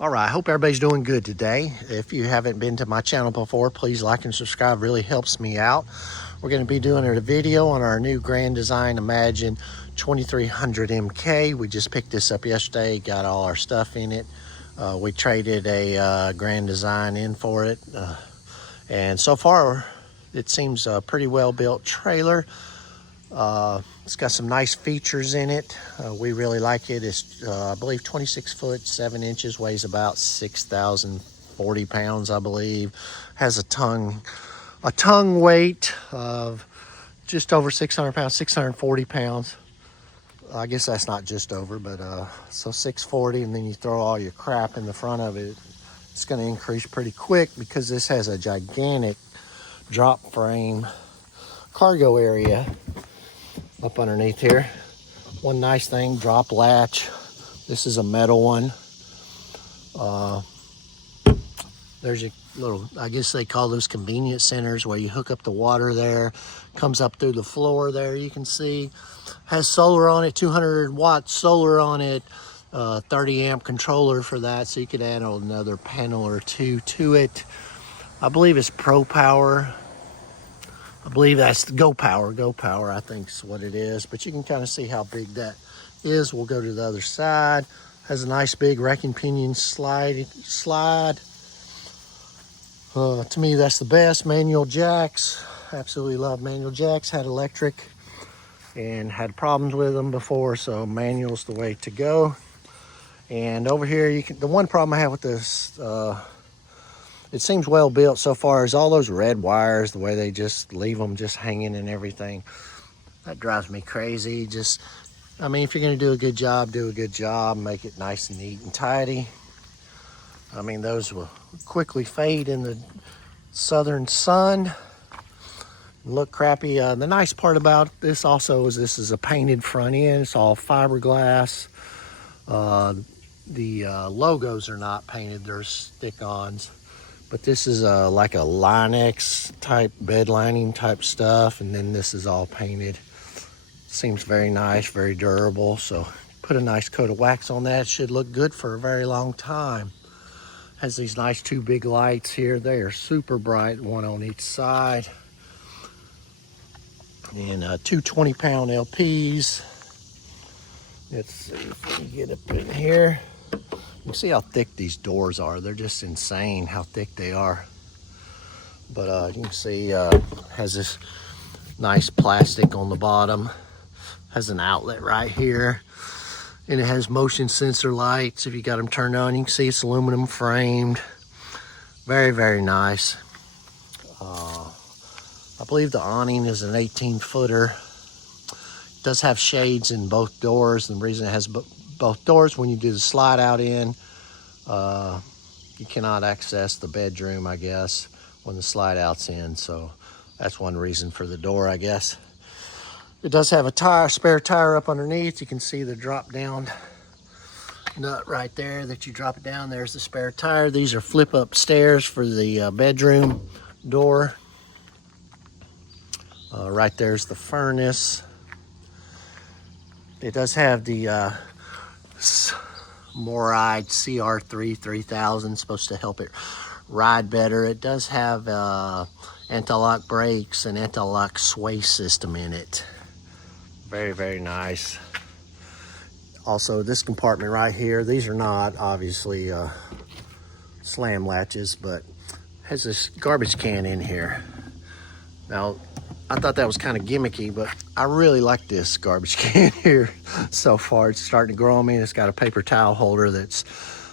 All right, I hope everybody's doing good today. If you haven't been to my channel before, please like and subscribe. Really helps me out. We're going to be doing a video on our new Grand Design Imagine 2300 MK. We just picked this up yesterday, got all our stuff in it. We traded a Grand Design in for it. And so far, it seems a pretty well built trailer. It's got some nice features in it. We really like it. It's, I believe, 26 foot, 7 inches, weighs about 6,040 pounds, I believe. Has a tongue weight of just over 600 pounds, 640 pounds. I guess that's not just over, but so 640, and then you throw all your crap in the front of it. It's going to increase pretty quick because this has a gigantic drop frame cargo area up underneath here. One nice thing, drop latch. This is a metal one. There's your little, I guess they call those convenience centers where you hook up the water there. Comes up through the floor there, you can see. Has solar on it, 200 watt solar on it. 30 amp controller for that, so you could add another panel or two to it. I believe it's Pro Power. I believe that's the Go Power, I think is what it is. But you can kind of see how big that is. We'll go to the other side. Has a nice big racking pinion slide. To me, that's the best. Manual jacks. Absolutely love manual jacks. Had electric and had problems with them before, so manual's the way to go. And over here, you can. The one problem I have with this, it seems well built so far, is all those red wires, the way they just leave them just hanging and everything. That drives me crazy. Just, I mean, if you're going to do a good job, do a good job. Make it nice and neat and tidy. I mean, those will quickly fade in the southern sun. Look crappy. The nice part about this also is this is a painted front end. It's all fiberglass. The logos are not painted. They're stick-ons. But this is like a Line-X type bed lining type stuff, and then this is all painted. Seems very nice, very durable. So put a nice coat of wax on that. Should look good for a very long time. Has these nice two big lights here. They are super bright, one on each side. And two 20-pound LPs. Let's see if we get up in here. You can see how thick these doors are. They're just insane how thick they are. But you can see has this nice plastic on the bottom. Has an outlet right here. And it has motion sensor lights. If you got them turned on, you can see it's aluminum framed. Very, very nice. I believe the awning is an 18-footer. It does have shades in both doors. And the reason it has both doors, when you do the slide out in, you cannot access the bedroom, I guess, when the slide out's in. So that's one reason for the door, I guess. It does have a spare tire up underneath. You can see the drop down nut right there that you drop it down. There's the spare tire. These are flip up stairs for the bedroom door. Right there's the furnace. It does have the MORryde CR3 3000, supposed to help it ride better. It does have anti-lock brakes and anti-lock sway system in it. Very, very nice. Also, this compartment right here, these are not obviously slam latches, but has this garbage can in here. Now, I thought that was kind of gimmicky, but I really like this garbage can here so far. It's starting to grow on me. It's got a paper towel holder that's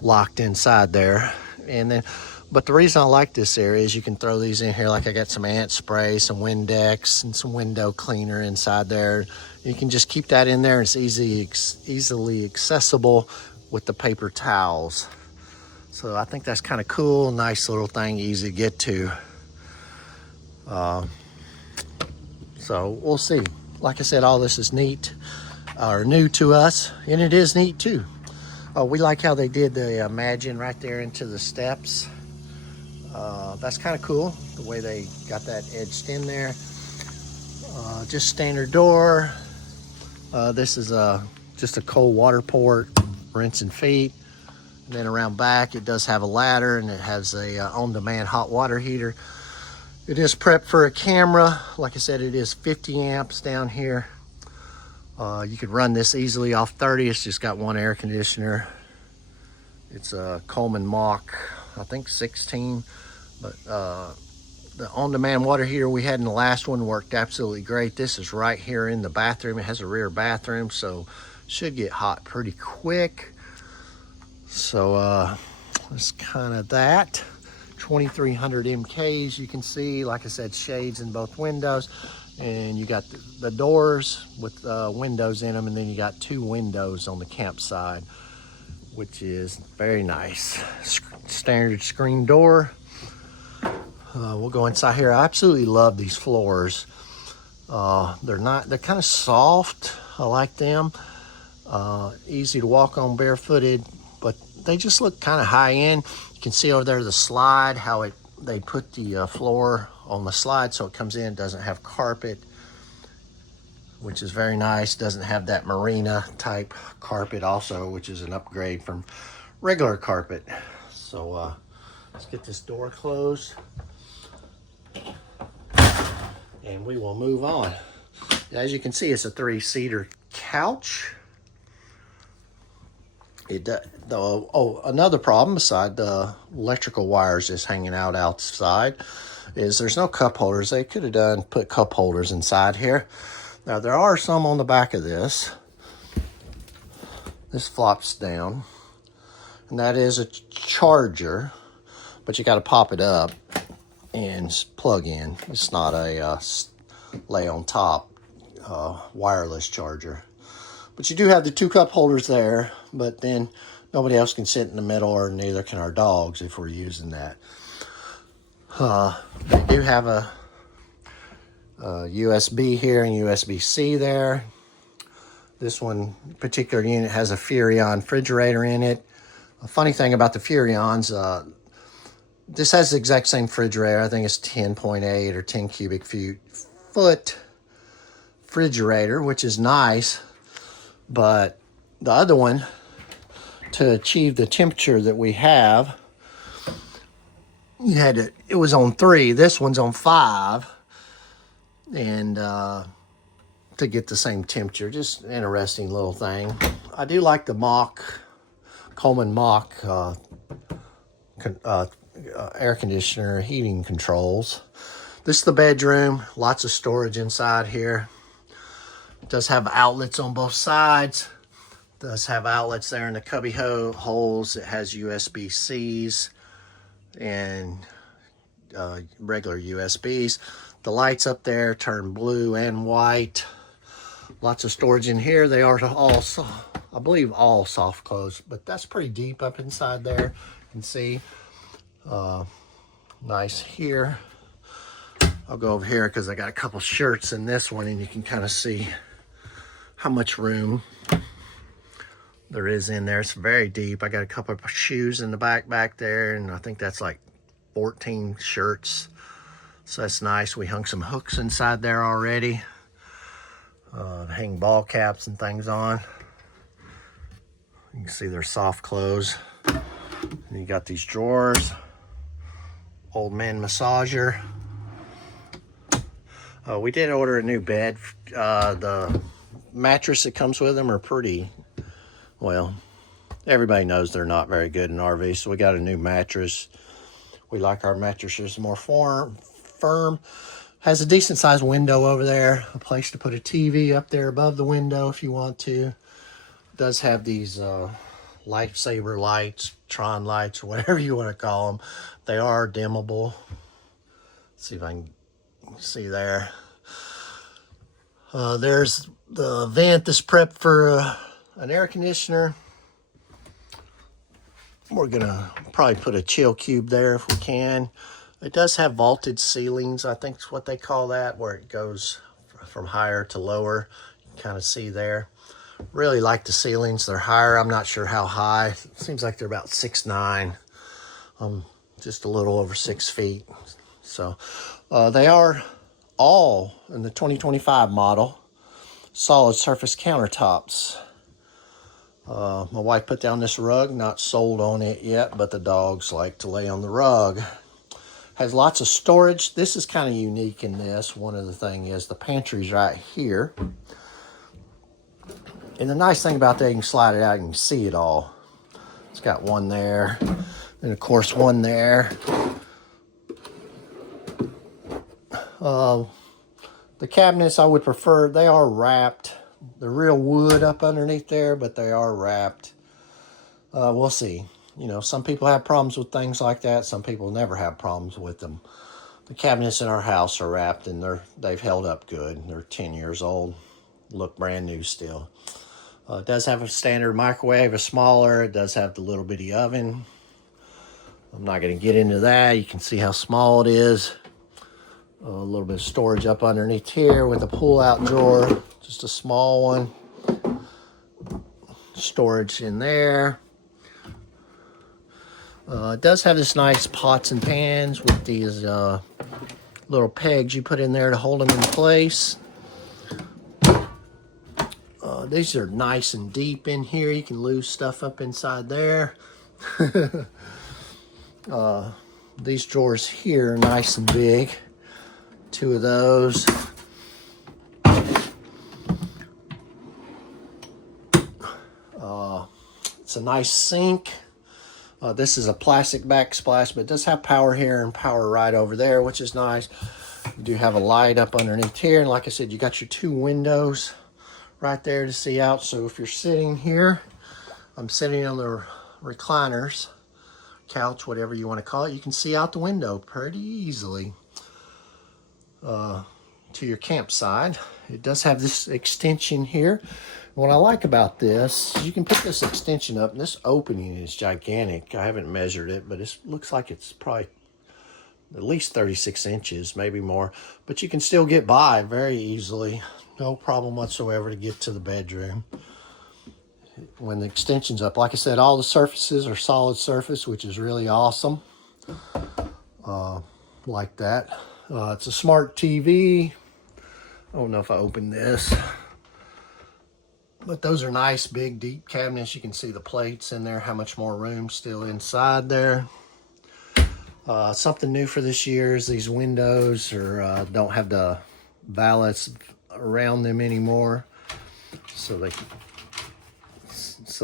locked inside there. And then, but the reason I like this area is you can throw these in here. Like I got some ant spray, some Windex, and some window cleaner inside there. You can just keep that in there. It's easily accessible with the paper towels. So I think that's kind of cool. Nice little thing, easy to get to. So we'll see. Like I said, all this is neat, or new to us, and it is neat too. We like how they did the Imagine right there into the steps. That's kind of cool, the way they got that edged in there. Just standard door. This is just a cold water port, rinse and feet. And then around back, it does have a ladder, and it has a on-demand hot water heater. It is prepped for a camera. Like I said, it is 50 amps down here. You could run this easily off 30. It's just got one air conditioner. It's a Coleman Mach, I think 16. But the on-demand water heater we had in the last one worked absolutely great. This is right here in the bathroom. It has a rear bathroom, so should get hot pretty quick. So that's kind of that. 2300 MKs, you can see, like I said, shades in both windows, and you got the doors with windows in them, and then you got 2 windows on the campsite, which is very nice. Standard screen door. We'll go inside here. I absolutely love these floors. They're kind of soft. I like them. Easy to walk on barefooted, but they just look kind of high end. You can see over there the slide, how they put the floor on the slide so it comes in, doesn't have carpet, which is very nice. Doesn't have that marina type carpet also, which is an upgrade from regular carpet. So let's get this door closed and we will move on. As you can see, it's a 3-seater couch. Another problem beside the electrical wires just hanging out outside is there's no cup holders. They could have put cup holders inside here. Now there are some on the back of this. This flops down, and that is a charger, but you got to pop it up and plug in. It's not a lay on top wireless charger. But you do have the 2 cup holders there, but then nobody else can sit in the middle, or neither can our dogs if we're using that. They do have a USB here and USB-C there. This one particular unit has a Furrion refrigerator in it. A funny thing about the Furrions, this has the exact same refrigerator. I think it's 10.8 or 10 cubic foot refrigerator, which is nice. But the other one, to achieve the temperature that we have, it was on 3. This one's on 5, and to get the same temperature. Just an interesting little thing. I do like the Coleman Mach air conditioner heating controls. This is the bedroom. Lots of storage inside here. It does have outlets on both sides. It does have outlets there in the cubby holes. It has USB-Cs and regular USBs. The lights up there turn blue and white. Lots of storage in here. They are all, I believe, all soft close, but that's pretty deep up inside there. You can see. Nice here. I'll go over here because I got a couple shirts in this one, and you can kind of see how much room there is in there. It's very deep. I got a couple of shoes in the back there, and I think that's like 14 shirts. So that's nice. We hung some hooks inside there already. Hang ball caps and things on. You can see they're soft close. And you got these drawers. Old man massager. We did order a new bed. The mattress that comes with them are pretty, well, everybody knows they're not very good in RV, so we got a new mattress. We like our mattresses more firm. Has a decent sized window over there, a place to put a TV up there above the window if you want to. It does have these lifesaver lights, Tron lights, or whatever you want to call them. They are dimmable. Let's see if I can see there. There's the vent that's prepped for an air conditioner. We're gonna probably put a chill cube there if we can. It does have vaulted ceilings, I think is what they call that, where it goes from higher to lower. You can kind of see there. Really like the ceilings. They're higher. I'm not sure how high. It seems like they're about 6'9". Just a little over 6 feet. So they are all in the 2025 model solid surface countertops. My wife put down this rug, not sold on it yet, but the dogs like to lay on the rug. Has lots of storage. This is kind of unique in this. One of the things is the pantry's right here. And the nice thing about that, you can slide it out and you can see it all. It's got one there, and of course one there. The cabinets I would prefer, they are wrapped. They're real wood up underneath there, but they are wrapped. We'll see. You know, some people have problems with things like that. Some people never have problems with them. The cabinets in our house are wrapped, and they've held up good. They're 10 years old, look brand new still. It does have a standard microwave, a smaller. It does have the little bitty oven. I'm not going to get into that. You can see how small it is. A little bit of storage up underneath here with a pull-out drawer. Just a small one. Storage in there. It does have this nice pots and pans with these little pegs you put in there to hold them in place. These are nice and deep in here. You can lose stuff up inside there. These drawers here are nice and big. 2 of those. It's a nice sink. This is a plastic backsplash, but it does have power here and power right over there, which is nice. You do have a light up underneath here, and like I said, you got your 2 windows right there to see out. So if you're sitting here, I'm sitting on the recliners, couch, whatever you want to call it, you can see out the window pretty easily to your campsite. It does have this extension here. What I like about this, you can pick this extension up, and this opening is gigantic. I haven't measured it, but it looks like it's probably at least 36 inches, maybe more. But you can still get by very easily. No problem whatsoever to get to the bedroom. When the extension's up, like I said, all the surfaces are solid surface, which is really awesome. Like that. It's a smart TV. I don't know if I opened this. But those are nice, big, deep cabinets. You can see the plates in there, how much more room still inside there. Something new for this year is these windows don't have the valets around them anymore. So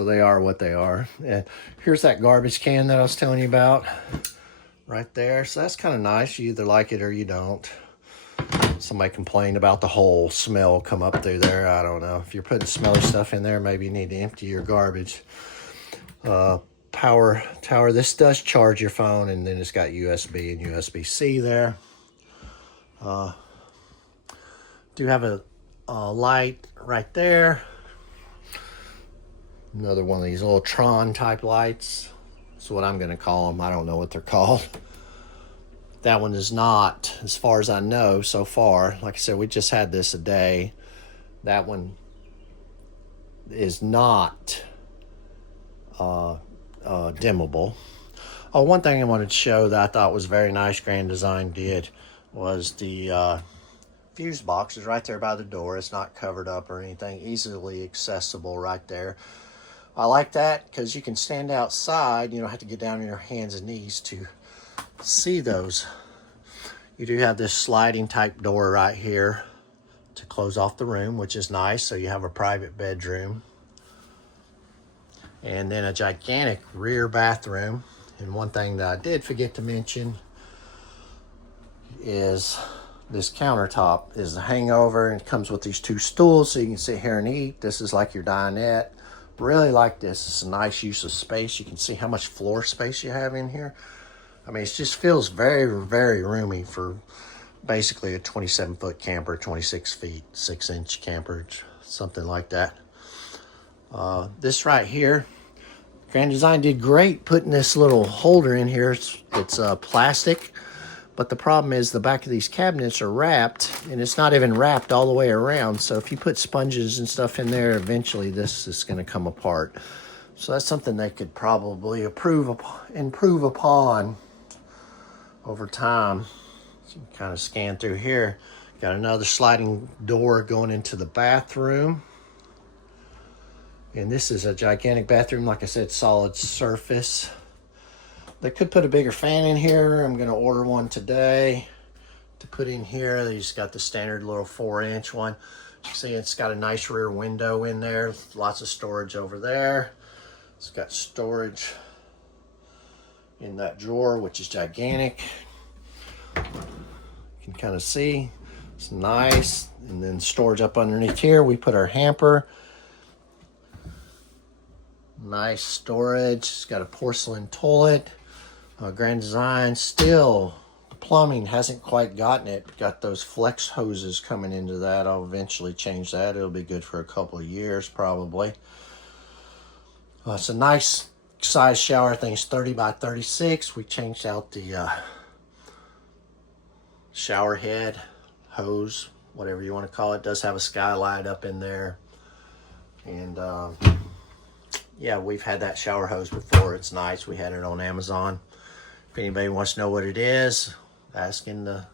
they are what they are. And here's that garbage can that I was telling you about right there. So that's kind of nice. You either like it or you don't. Somebody complained about the whole smell come up through there. I don't know. If you're putting smelly stuff in there, maybe you need to empty your garbage. Power tower. This does charge your phone, and then it's got USB and USB-C there. Do have a light right there. Another one of these little Tron type lights. That's what I'm going to call them. I don't know what they're called. That one is not, as far as I know so far. Like I said, we just had this a day. That one is not dimmable. Oh, one thing I wanted to show that I thought was very nice Grand Design did was the fuse box is right there by the door. It's not covered up or anything. Easily accessible right there. I like that because you can stand outside. You don't have to get down on your hands and knees to see those. You do have this sliding type door right here to close off the room, which is nice. So you have a private bedroom. And then a gigantic rear bathroom. And one thing that I did forget to mention is this countertop is the hangover, and it comes with these 2 stools so you can sit here and eat. This is like your dinette. Really like this. It's a nice use of space. You can see how much floor space you have in here. I mean, it just feels very, very roomy for basically a 27-foot camper, 26 feet, 6-inch camper, something like that. This right here, Grand Design did great putting this little holder in here. It's plastic, but the problem is the back of these cabinets are wrapped, and it's not even wrapped all the way around. So if you put sponges and stuff in there, eventually this is going to come apart. So that's something they could probably improve upon over time. So you can kind of scan through here. Got another sliding door going into the bathroom. And this is a gigantic bathroom, like I said, solid surface. They could put a bigger fan in here. I'm gonna order one today to put in here. They just got the standard little 4-inch one. You see it's got a nice rear window in there. Lots of storage over there. It's got storage in that drawer, which is gigantic. You can kind of see, it's nice. And then storage up underneath here. We put our hamper. Nice storage. It's got a porcelain toilet. Grand Design. Still, the plumbing hasn't quite gotten it. Got those flex hoses coming into that. I'll eventually change that. It'll be good for a couple of years probably. It's a nice size shower. I think it's 30 by 36. We changed out the shower head, hose, whatever you want to call it. It does have a skylight up in there. And yeah, we've had that shower hose before. It's nice. We had it on Amazon. If anybody wants to know what it is, ask in the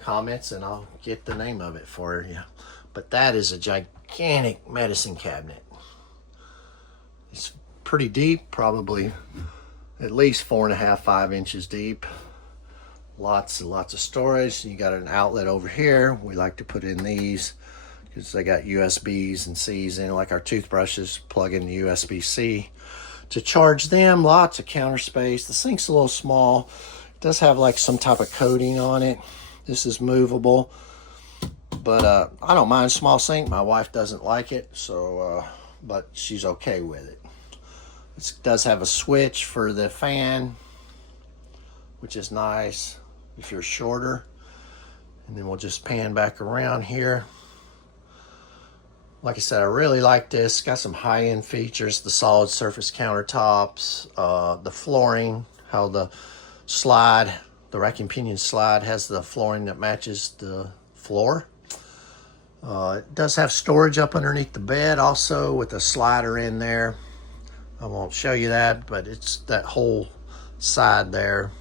comments and I'll get the name of it for you. But that is a gigantic medicine cabinet. It's pretty deep, probably at least 4.5, 5 inches deep. Lots and lots of storage. You got an outlet over here. We like to put in these because they got USBs and Cs in, like our toothbrushes, plug in the USB-C to charge them. Lots of counter space. The sink's a little small. It does have like some type of coating on it. This is movable, but I don't mind small sink. My wife doesn't like it, so but she's okay with it. It does have a switch for the fan, which is nice if you're shorter. And then we'll just pan back around here. Like I said, I really like this. Got some high-end features, the solid surface countertops, the flooring, how the slide, the racking pinion slide has the flooring that matches the floor. It does have storage up underneath the bed also with a slider in there. I won't show you that, but it's that whole side there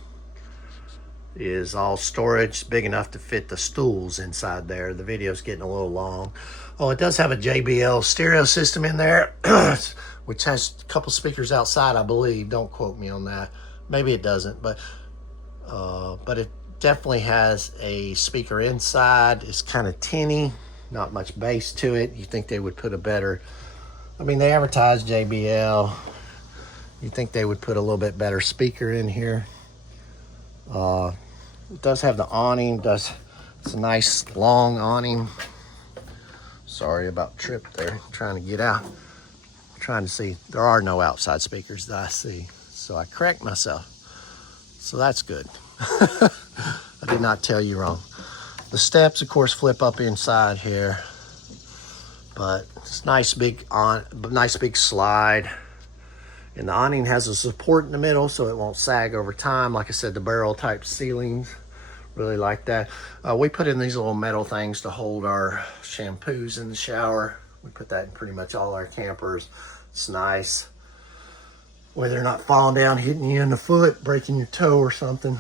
is all storage, big enough to fit the stools inside there. The video's getting a little long. Oh, it does have a JBL stereo system in there, which has a couple speakers outside, I believe. Don't quote me on that. Maybe it doesn't, but it definitely has a speaker inside. It's kind of tinny, not much bass to it. You think they would put a better, I mean, they advertise JBL. You think they would put a little bit better speaker in here. It does have the awning. It's a nice long awning. Sorry about trip there. I'm trying to get out. I'm trying to see. There are no outside speakers that I see. So I correct myself. So that's good. I did not tell you wrong. The steps, of course, flip up inside here. But it's nice big slide. And the awning has a support in the middle so it won't sag over time. Like I said, the barrel type ceilings, really like that. We put in these little metal things to hold our shampoos in the shower. We put that in pretty much all our campers. It's nice. Where they're not falling down, hitting you in the foot, breaking your toe or something.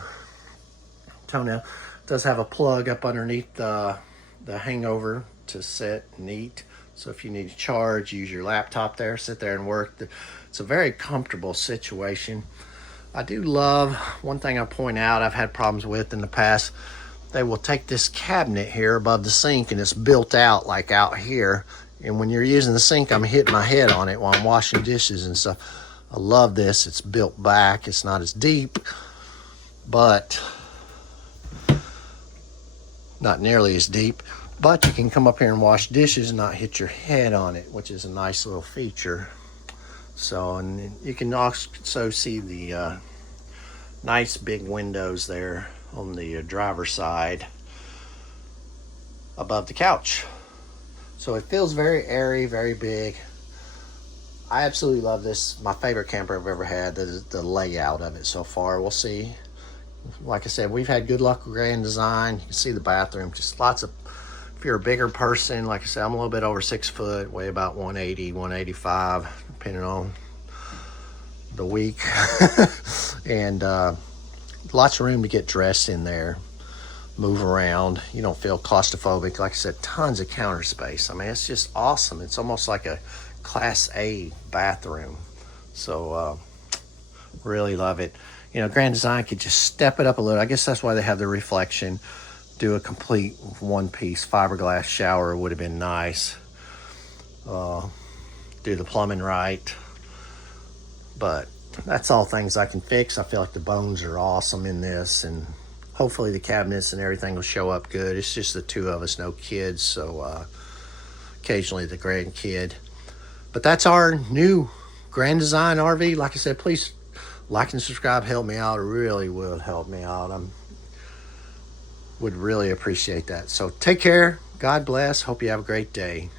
Toenail. It does have a plug up underneath the hangover to set and eat. So if you need to charge, use your laptop there, sit there and work. It's a very comfortable situation. I do love, one thing I point out I've had problems with in the past, they will take this cabinet here above the sink and it's built out like out here. And when you're using the sink, I'm hitting my head on it while I'm washing dishes and stuff. I love this. It's built back. It's not as deep, but not nearly as deep. But you can come up here and wash dishes and not hit your head on it, which is a nice little feature. So, and you can also see the nice big windows there on the driver's side above the couch. So it feels very airy, very big. I absolutely love this. My favorite camper I've ever had. The layout of it so far. We'll see. Like I said, we've had good luck with Grand Design. You can see the bathroom, just lots of, if you're a bigger person, like I said, I'm a little bit over 6 foot, weigh about 180, 185, depending on the week. And lots of room to get dressed in there, move around. You don't feel claustrophobic. Like I said, tons of counter space. I mean, it's just awesome. It's almost like a Class A bathroom. So really love it. You know, Grand Design could just step it up a little. I guess that's why they have the reflection. Do a complete one-piece fiberglass shower would have been nice. Do the plumbing right. But that's all things I can fix. I feel like the bones are awesome in this, and hopefully the cabinets and everything will show up good. It's just the two of us, no kids, so occasionally the grandkid. But that's our new Grand Design RV. Like I said, please like and subscribe. Help me out. It really will help me out. Would really appreciate that. So take care. God bless. Hope you have a great day.